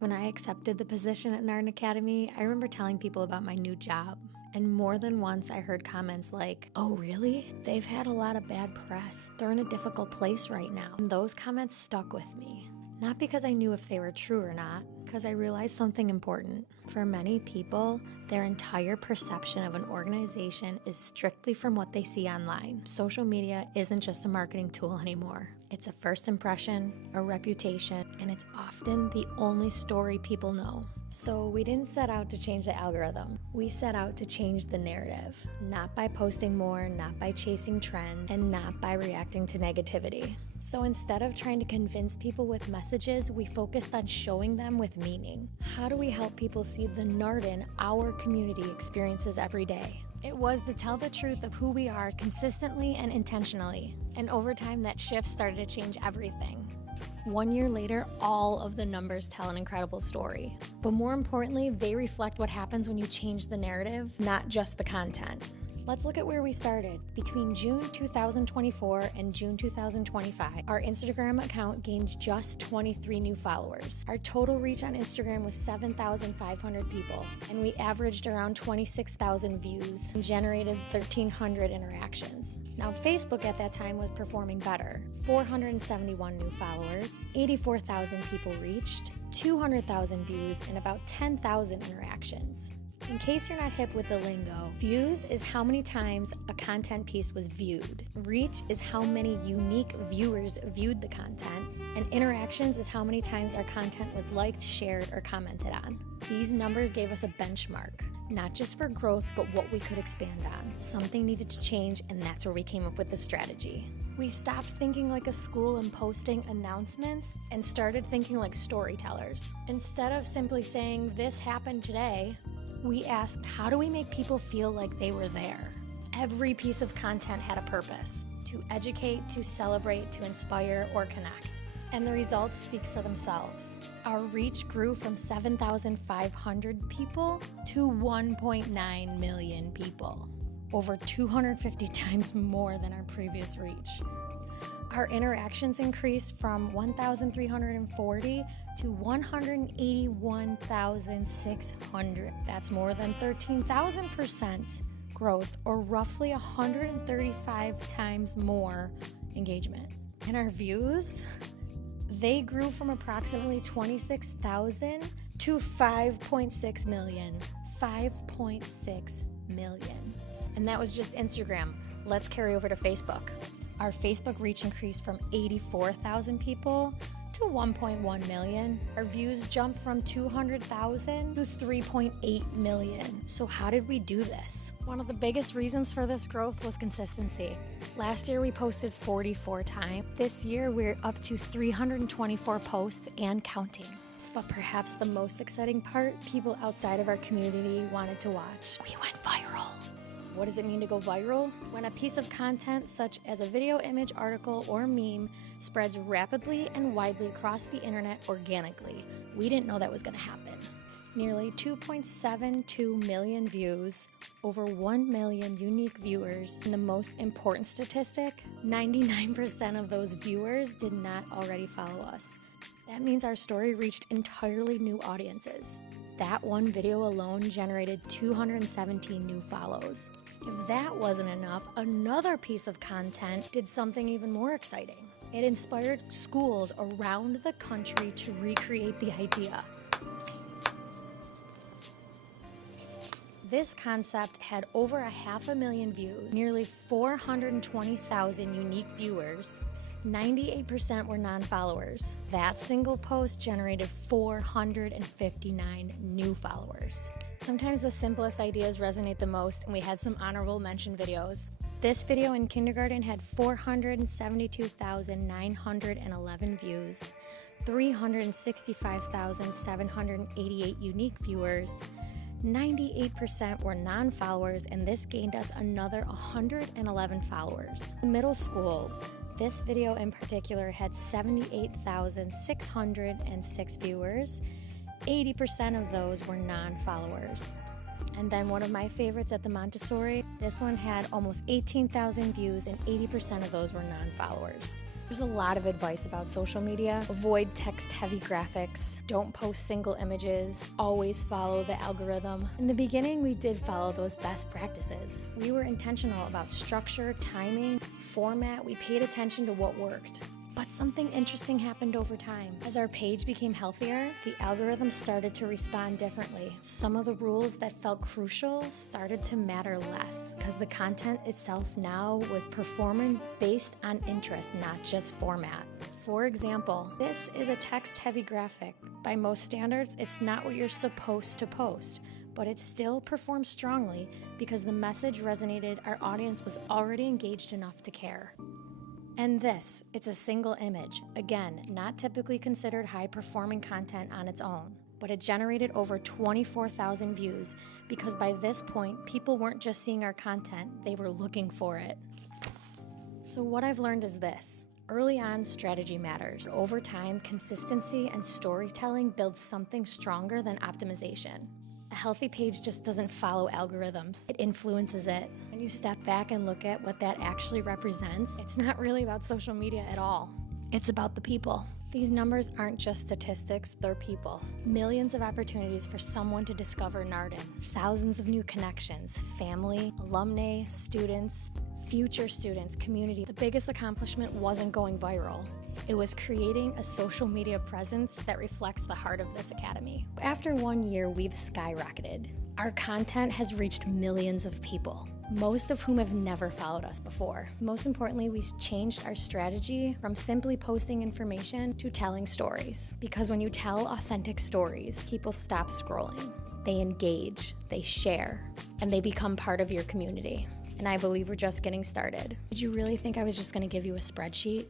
When I accepted the position at Nardin Academy, I remember telling people about my new job. And more than once I heard comments like, "Oh, really? They've had a lot of bad press. They're in a difficult place right now." And those comments stuck with me. Not because I knew if they were true or not, because I realized something important. For many people, their entire perception of an organization is strictly from what they see online. Social media isn't just a marketing tool anymore. It's a first impression, a reputation, and it's often the only story people know. So we didn't set out to change the algorithm. We set out to change the narrative. Not by posting more, not by chasing trends, and not by reacting to negativity. So instead of trying to convince people with messages, we focused on showing them with meaning. How do we help people see the Nardin our community experiences every day? It was to tell the truth of who we are consistently and intentionally. And over time, that shift started to change everything. 1 year later, all of the numbers tell an incredible story. But more importantly, they reflect what happens when you change the narrative, not just the content. Let's look at where we started. Between June 2024 and June 2025, our Instagram account gained just 23 new followers. Our total reach on Instagram was 7,500 people, and we averaged around 26,000 views and generated 1,300 interactions. Now, Facebook at that time was performing better. 471 new followers, 84,000 people reached, 200,000 views, and about 10,000 interactions. In case you're not hip with the lingo, views is how many times a content piece was viewed. Reach is how many unique viewers viewed the content. And interactions is how many times our content was liked, shared, or commented on. These numbers gave us a benchmark, not just for growth, but what we could expand on. Something needed to change, and that's where we came up with the strategy. We stopped thinking like a school and posting announcements and started thinking like storytellers. Instead of simply saying, "This happened today," we asked, how do we make people feel like they were there? Every piece of content had a purpose: to educate, to celebrate, to inspire, or connect. And the results speak for themselves. Our reach grew from 7,500 people to 1.9 million people, over 250 times more than our previous reach. Our interactions increased from 1,340 to 181,600. That's more than 13,000% growth, or roughly 135 times more engagement. And our views, they grew from approximately 26,000 to 5.6 million. 5.6 million. And that was just Instagram. Let's carry over to Facebook. Our Facebook reach increased from 84,000 people to 1.1 million. Our views jumped from 200,000 to 3.8 million. So how did we do this? One of the biggest reasons for this growth was consistency. Last year we posted 44 times. This year we're up to 324 posts and counting. But perhaps the most exciting part, people outside of our community wanted to watch. We went viral. What does it mean to go viral? When a piece of content, such as a video, image, article, or meme, spreads rapidly and widely across the internet organically. We didn't know that was going to happen. Nearly 2.72 million views, over 1 million unique viewers, and the most important statistic, 99% of those viewers did not already follow us. That means our story reached entirely new audiences. That one video alone generated 217 new follows. If that wasn't enough, another piece of content did something even more exciting. It inspired schools around the country to recreate the idea. This concept had over 500,000 views, nearly 420,000 unique viewers. 98% were non-followers. That single post generated 459 new followers. Sometimes the simplest ideas resonate the most, and we had some honorable mention videos. This video in kindergarten had 472,911 views, 365,788 unique viewers, 98% were non-followers, and this gained us another 111 followers. In middle school, this video in particular had 78,606 viewers. 80% of those were non-followers. And then one of my favorites at the Montessori, this one had almost 18,000 views and 80% of those were non-followers. There's a lot of advice about social media. Avoid text-heavy graphics, don't post single images, always follow the algorithm. In the beginning, we did follow those best practices. We were intentional about structure, timing, format. We paid attention to what worked. But something interesting happened over time. As our page became healthier, the algorithm started to respond differently. Some of the rules that felt crucial started to matter less because the content itself now was performing based on interest, not just format. For example, this is a text-heavy graphic. By most standards, it's not what you're supposed to post, but it still performed strongly because the message resonated, our audience was already engaged enough to care. And this, it's a single image. Again, not typically considered high-performing content on its own, but it generated over 24,000 views because by this point, people weren't just seeing our content, they were looking for it. So what I've learned is this. Early on, strategy matters. Over time, consistency and storytelling build something stronger than optimization. A healthy page just doesn't follow algorithms. It influences it. When you step back and look at what that actually represents, it's not really about social media at all. It's about the people. These numbers aren't just statistics, they're people. Millions of opportunities for someone to discover Nardin. Thousands of new connections, family, alumni, students, future students, community. The biggest accomplishment wasn't going viral. It was creating a social media presence that reflects the heart of this academy. After 1 year, we've skyrocketed. Our content has reached millions of people, most of whom have never followed us before. Most importantly, we changed our strategy from simply posting information to telling stories. Because when you tell authentic stories, people stop scrolling. They engage, they share, and they become part of your community. And I believe we're just getting started. Did you really think I was just gonna give you a spreadsheet?